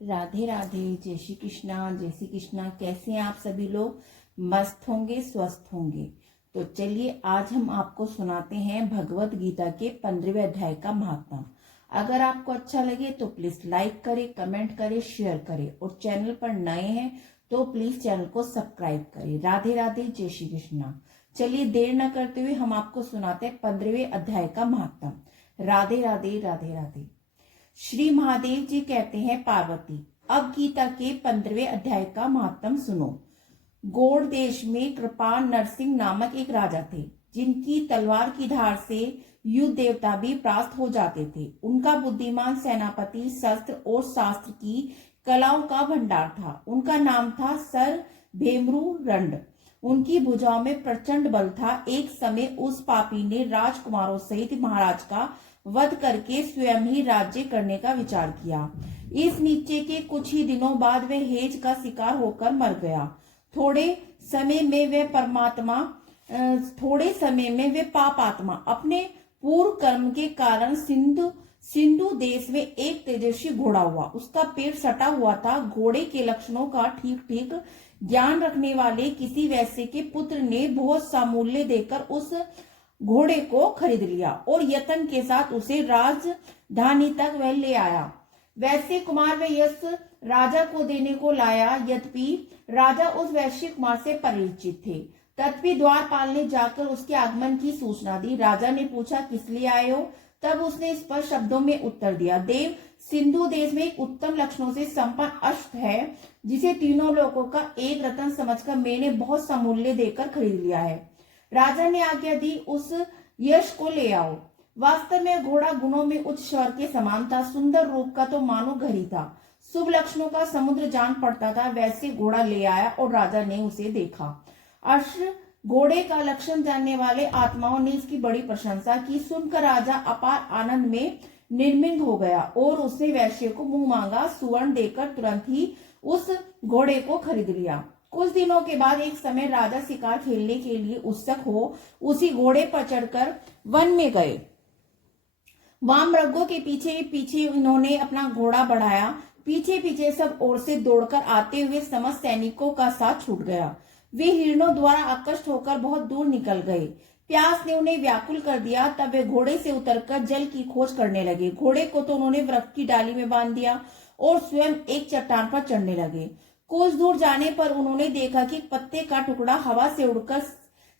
राधे राधे, जय श्री कृष्णा, जय श्री कृष्णा। कैसे हैं आप सभी लोग? मस्त होंगे, स्वस्थ होंगे। तो चलिए आज हम आपको सुनाते हैं भगवत गीता के 15वें अध्याय का महात्म। अगर आपको अच्छा लगे तो प्लीज लाइक करें, कमेंट करें, शेयर करें और चैनल पर नए हैं तो प्लीज चैनल को सब्सक्राइब करें। राधे राधे, जय श्री कृष्णा। चलिए देर न करते हुए हम आपको सुनाते हैं 15वें अध्याय का महात्म। राधे राधे, राधे राधे। श्री महादेव जी कहते हैं, पार्वती अब गीता के 15वें अध्याय का महात्म सुनो। गौड़ देश में कृपाल नरसिंह नामक एक राजा थे, जिनकी तलवार की धार से युद्ध देवता भी परास्त हो जाते थे। उनका बुद्धिमान सेनापति शस्त्र और शास्त्र की कलाओं का भंडार था। उनका नाम था सर भेमरू रंड। उनकी भुजाओं में प्रचंड बल था। एक समय उस पापी ने राजकुमारों सहित महाराज का वध करके स्वयं ही राज्य करने का विचार किया। इस नीचे के कुछ ही दिनों बाद वह हेज का शिकार होकर मर गया। थोड़े समय में वे पापात्मा अपने पूर्व कर्म के कारण सिंधु देश में एक तेजस्वी घोड़ा हुआ। उसका पेट सटा हुआ था। घोड़े के लक्षणों का ठीक ठीक ज्ञान रखने वाले किसी वैश्य के पुत्र ने बहुत सा मूल्य देकर उस घोड़े को खरीद लिया और यत्न के साथ उसे राजधानी तक वह ले आया। वैश्य कुमार व यश राजा को देने को लाया। यद्यपि राजा उस वैश्य कुमार से परिचित थे, तथापि द्वारपाल ने जाकर उसके आगमन की सूचना दी। राजा ने पूछा, किस लिए आए हो? तब उसने स्पष्ट शब्दों में उत्तर दिया, देव, सिंधु देश में एक उत्तम लक्षणों से संपन्न अश्व है, जिसे तीनों लोगों का एक रत्न समझकर मैंने बहुत सा मूल्य देकर खरीद लिया है। राजा ने आज्ञा दी, उस यश को ले आओ। वास्तव में घोड़ा गुणों में उच्च स्वर के समान था। सुंदर रूप का तो मानो घर ही था। शुभ लक्षणों का समुद्र जान पड़ता था। वैसे घोड़ा ले आया और राजा ने उसे देखा। अश्व घोड़े का लक्षण जानने वाले आत्माओं ने इसकी बड़ी प्रशंसा की। सुनकर राजा अपार आनंद में निर्मित हो गया और उसने वैश्य को मुंह मांगा सुवर्ण देकर तुरंत ही उस घोड़े को खरीद लिया। कुछ दिनों के बाद एक समय राजा शिकार खेलने के लिए उत्सुक हो उसी घोड़े पर चढ़कर वन में गए। वहां मृगों के पीछे पीछे इन्होंने अपना घोड़ा बढ़ाया। पीछे पीछे सब ओर से दौड़कर आते हुए समस्त सैनिकों का साथ छूट गया। वे हिरणों द्वारा आकर्षित होकर बहुत दूर निकल गए। प्यास ने उन्हें व्याकुल कर दिया। तब वे घोड़े से उतरकर जल की खोज करने लगे। घोड़े को तो उन्होंने वृक्ष की डाली में बांध दिया और स्वयं एक चट्टान पर चढ़ने लगे। कुछ दूर जाने पर उन्होंने देखा कि पत्ते का टुकड़ा हवा से उड़कर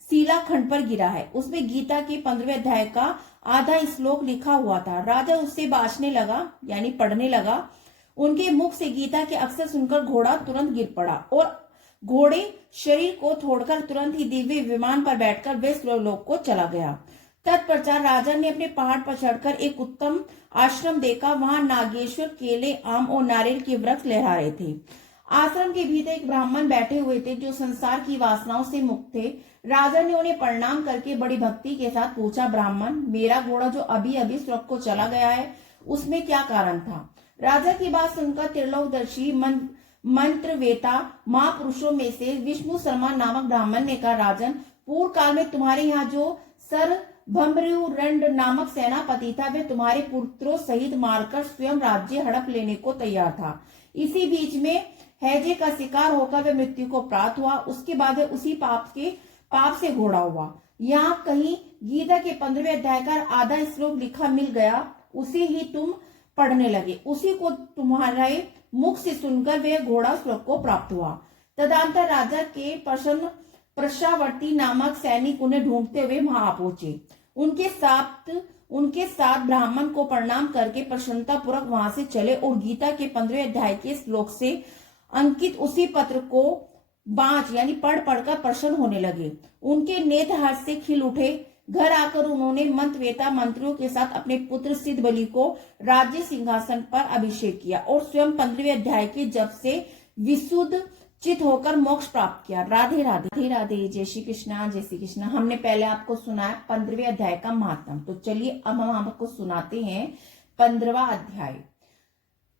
शिला खंड पर गिरा है। उसमें गीता के 15वें अध्याय का आधा श्लोक लिखा हुआ था। राजा उससे बांचने लगा, यानी पढ़ने लगा। उनके मुख से गीता के अक्षर सुनकर घोड़ा तुरंत गिर पड़ा और घोड़े शरीर को छोड़कर तुरंत ही दिव्य विमान पर बैठकर वे स्वर्गलोक को चला गया। तत्पश्चात राजा ने अपने पहाड़ पर चढ़कर एक उत्तम आश्रम देखा। वहां नागेश्वर, केले, आम और नारियल के वृक्ष लहरा रहे थे। आश्रम के भीतर एक ब्राह्मण बैठे हुए थे जो संसार की वासनाओं से मुक्त थे। राजा ने उन्हें प्रणाम करके बड़ी भक्ति के साथ पूछा, ब्राह्मण, मेरा घोड़ा जो अभी अभी स्वर्ग को चला गया है, उसमें क्या कारण था? राजा की बात सुनकर त्रिलोकदर्शी मंत्रवेता महापुरुषों में से विष्णु शर्मा नामक ब्राह्मण ने कहा, राजन, पूर्व काल में तुम्हारे यहाँ जो सर भम्भरू रंड नामक सेनापति था, वह तुम्हारे पुत्रों सहित मारकर स्वयं राज्य हड़प लेने को तैयार था। इसी बीच में हैजे का शिकार होकर वह मृत्यु को प्राप्त हुआ। उसके बाद वह उसी पाप से घोड़ा हुआ। यहाँ कहीं गीता के 15वें अध्याय का आधा श्लोक लिखा मिल गया, उसे ही तुम पढ़ने लगे। उसी को तुम्हारे मुख से सुनकर वह घोड़ा श्लोक को प्राप्त हुआ। तदंतर राजा के प्रशावर्ती नामक सैनिक उन्हें ढूंढते हुए वहां पहुंचे। उनके साथ ब्राह्मण को प्रणाम करके प्रसन्नता पूर्वक वहां से चले और गीता के 15वें अध्याय के श्लोक से अंकित उसी पत्र को यानी पढ़कर प्रसन्न होने लगे। उनके नेत्र हर्ष से खिल उठे। घर आकर उन्होंने मंत्रवेता मंत्रियों के साथ अपने पुत्र सिद्धबली को राज्य सिंहासन पर अभिषेक किया और स्वयं 15वें अध्याय के जप से विशुद्ध चित होकर मोक्ष प्राप्त किया। राधे राधे, राधे, जय श्री कृष्णा, जय श्री कृष्णा। हमने पहले आपको सुनाया 15वें अध्याय का महात्म। तो चलिए अब हम आपको सुनाते हैं 15वां अध्याय।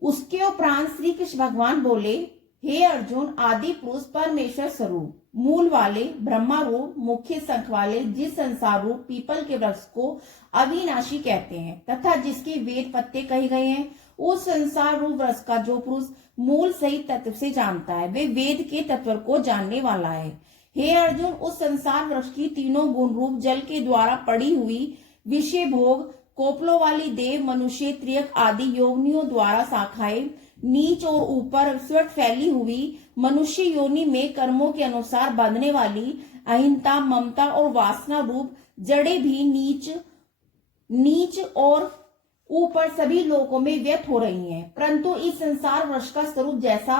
उसके उपरांत श्री कृष्ण भगवान बोले, हे अर्जुन, आदि पुरुष परमेश्वर स्वरूप, मूल वाले, ब्रह्मा रूप, मुख्य शंख वाले, जिस संसार रूप पीपल के वृक्ष को अविनाशी कहते हैं तथा जिसके वेद पत्ते कहे गए हैं, उस संसार रूप रस का जो पुरुष मूल सहित तत्व से जानता है, वे वेद के तत्व को जानने वाला है। हे अर्जुन, उस संसार वृक्ष की तीनों गुण रूप जल के द्वारा पड़ी हुई विषय भोग, कोपलों वाली देव, मनुष्य, त्रियक आदि योनियों द्वारा शाखाएं नीच और ऊपर स्वर्ट फैली हुई मनुष्य योनि में कर्मों के अनुसार बांधने वाली अहिंसा, ममता और वासना रूप जड़े भी नीच और ऊपर सभी लोकों में व्यक्त हो रही हैं। परंतु इस संसार वृक्ष का स्वरूप जैसा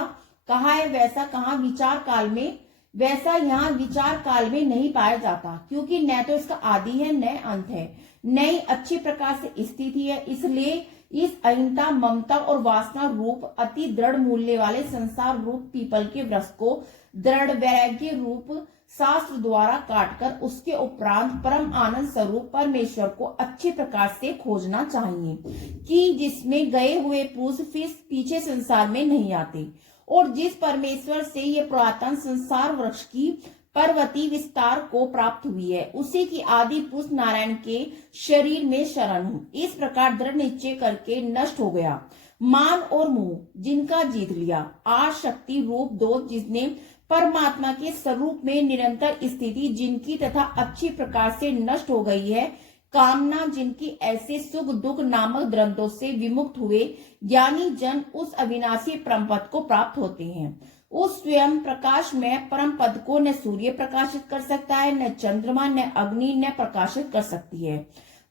कहा है वैसा कहा विचार काल में, वैसा यहाँ विचार काल में नहीं पाया जाता, क्योंकि न तो इसका आदि है न अंत है, न ही अच्छी प्रकार से स्थिति है। इसलिए इस अहिंसा, ममता और वासना रूप अति दृढ़ मूल्य वाले संसार रूप पीपल के वृक्ष को दृढ़ वैराग्य रूप शास्त्र द्वारा काटकर उसके उपरांत परम आनंद स्वरूप परमेश्वर को अच्छे प्रकार से खोजना चाहिए, कि जिसमें गए हुए पुरुष फिर पीछे संसार में नहीं आते, और जिस परमेश्वर से ये पुरातन संसार वृक्ष की पर्वती विस्तार को प्राप्त हुई है, उसी की आदि पुरुष नारायण के शरीर में शरण हूं। इस प्रकार दृढ़ निश्चय करके नष्ट हो गया मान और मोह, जिनका जीत लिया आशक्ति रूप दोष, जिसने परमात्मा के स्वरूप में निरंतर स्थिति जिनकी तथा अच्छी प्रकार से नष्ट हो गई है, कामना जिनकी, ऐसे सुख दुख नामक द्वंद्वों से विमुक्त हुए ज्ञानी जन उस अविनाशी परम पद को प्राप्त होते हैं। उस स्वयं प्रकाश में परम पद को न सूर्य प्रकाशित कर सकता है, न चंद्रमा, न अग्नि, न प्रकाशित कर सकती है,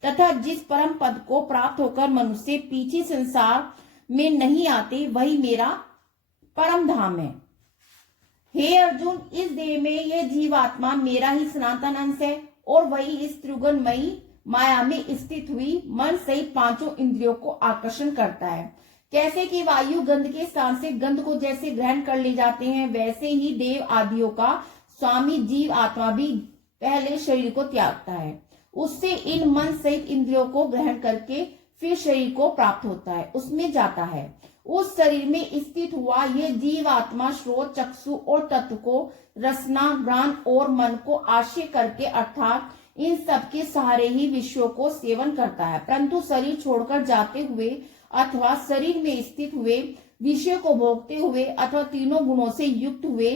तथा जिस परम पद को प्राप्त होकर मनुष्य पीछे संसार में नहीं आते, वही मेरा परम धाम है। हे अर्जुन, इस देह में यह जीवात्मा मेरा ही सनातन अंश है, और वही इस त्रिगुणमयी माया में स्थित हुई मन सहित पांचों इंद्रियों को आकर्षण करता है। कैसे कि वायु गंध के स्थान से गंध को जैसे ग्रहण कर ले जाते हैं, वैसे ही देव आदियों का स्वामी जीव आत्मा भी पहले शरीर को त्यागता है, उससे इन मन सहित इंद्रियों को ग्रहण करके फिर शरीर को प्राप्त होता है, उसमें जाता है। उस शरीर में स्थित हुआ यह जीव आत्मा श्रोत, चक्षु और तत्व को रसना, घ्राण और मन को आश्रय करके अर्थात इन सब के सहारे ही विषयों को सेवन करता है। परंतु शरीर छोड़कर जाते हुए अथवा शरीर में स्थित हुए विषय को भोगते हुए अथवा तीनों गुणों से युक्त हुए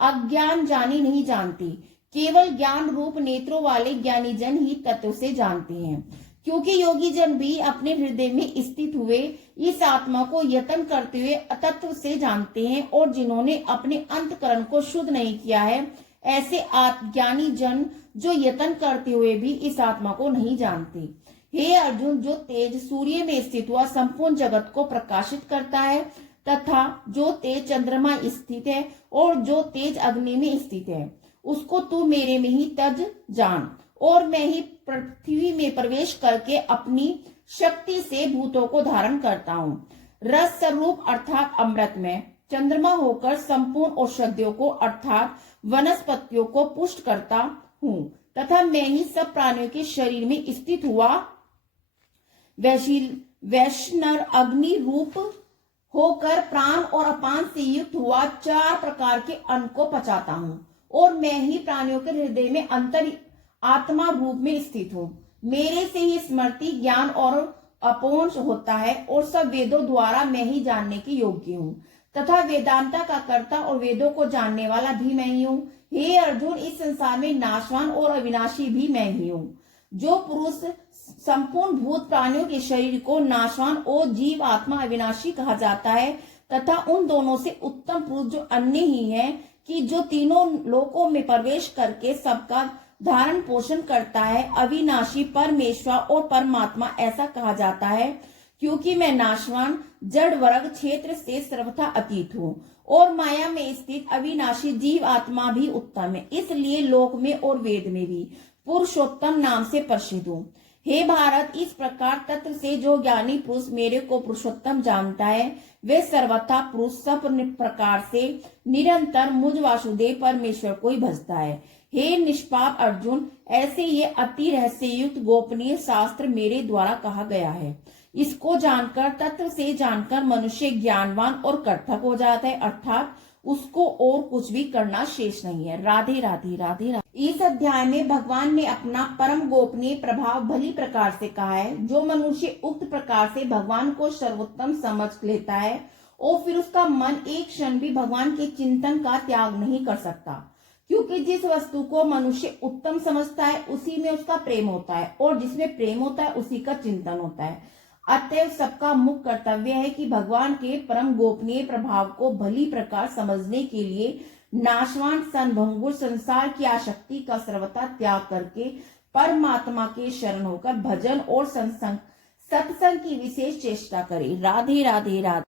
अज्ञान जानी नहीं जानती, केवल ज्ञान रूप नेत्रों वाले ज्ञानी जन ही तत्व से जानते हैं। क्योंकि योगी जन भी अपने हृदय में स्थित हुए इस आत्मा को यत्न करते हुए तत्व से जानते हैं, और जिन्होंने अपने अंतकरण को शुद्ध नहीं किया है, ऐसे ज्ञानी जन जो यत्न करते हुए भी इस आत्मा को नहीं जानते। हे अर्जुन, जो तेज सूर्य में स्थित हुआ संपूर्ण जगत को प्रकाशित करता है, तथा जो तेज चंद्रमा स्थित है और जो तेज अग्नि में स्थित है, उसको तू मेरे में ही तज जान, और मैं ही पृथ्वी में प्रवेश करके अपनी शक्ति से भूतों को धारण करता हूँ। रस स्वरूप अर्थात अमृत में चंद्रमा होकर संपूर्ण औषधियों को अर्थात वनस्पतियों को पुष्ट करता हूँ, तथा मैं ही सब प्राणियों के शरीर में स्थित हुआ वैष्णव अग्नि रूप होकर प्राण और अपान से युक्त हुआ चार प्रकार के अन्न को पचाता हूँ, और मैं ही प्राणियों के हृदय में अंतर आत्मा रूप में स्थित हूँ। मेरे से ही स्मृति, ज्ञान और अपोंश होता है, और सब वेदों द्वारा मैं ही जानने के योग्य हूँ, तथा वेदांता का कर्ता और वेदों को जानने वाला भी मैं ही हूँ। हे अर्जुन, इस संसार में नाशवान और अविनाशी भी मैं ही हूँ। जो पुरुष संपूर्ण भूत प्राणियों के शरीर को नाशवान और जीव आत्मा अविनाशी कहा जाता है, तथा उन दोनों से उत्तम पुरुष जो अन्य ही है, कि जो तीनों लोकों में प्रवेश करके सबका धारण पोषण करता है, अविनाशी परमेश्वर और परमात्मा ऐसा कहा जाता है, क्योंकि मैं नाशवान जड़ वर्ग क्षेत्र से सर्वथा अतीत हूँ, और माया में स्थित अविनाशी जीव आत्मा भी उत्तम है, इसलिए लोक में और वेद में भी पुरुषोत्तम नाम से प्रसिद्ध हूँ। हे भारत, इस प्रकार तत्व से जो ज्ञानी पुरुष मेरे को पुरुषोत्तम जानता है, वे सर्वथा पुरुष सब प्रकार से निरंतर मुझ वासुदेव परमेश्वर को ही भजता है। हे निष्पाप अर्जुन, ऐसे ये अति रहस्य युक्त गोपनीय शास्त्र मेरे द्वारा कहा गया है। इसको जानकर, तत्व से जानकर मनुष्य ज्ञानवान और कर्तक हो जाता है, अर्थात उसको और कुछ भी करना शेष नहीं है। राधे राधे राधे राधे। इस अध्याय में भगवान ने अपना परम गोपनीय प्रभाव भली प्रकार से कहा है। जो मनुष्य उक्त प्रकार से भगवान को सर्वोत्तम समझ लेता है और फिर उसका मन एक क्षण भी भगवान के चिंतन का त्याग नहीं कर सकता, क्योंकि जिस वस्तु को मनुष्य उत्तम समझता है उसी में उसका प्रेम होता है और जिसमें प्रेम होता है उसी का चिंतन होता है। अतएव सबका मुख्य कर्तव्य है कि भगवान के परम गोपनीय प्रभाव को भली प्रकार समझने के लिए नाशवान संभंगुर संसार की आसक्ति का सर्वथा त्याग करके परमात्मा के शरण होकर भजन और सत्संग की विशेष चेष्टा करें। राधे राधे राधे।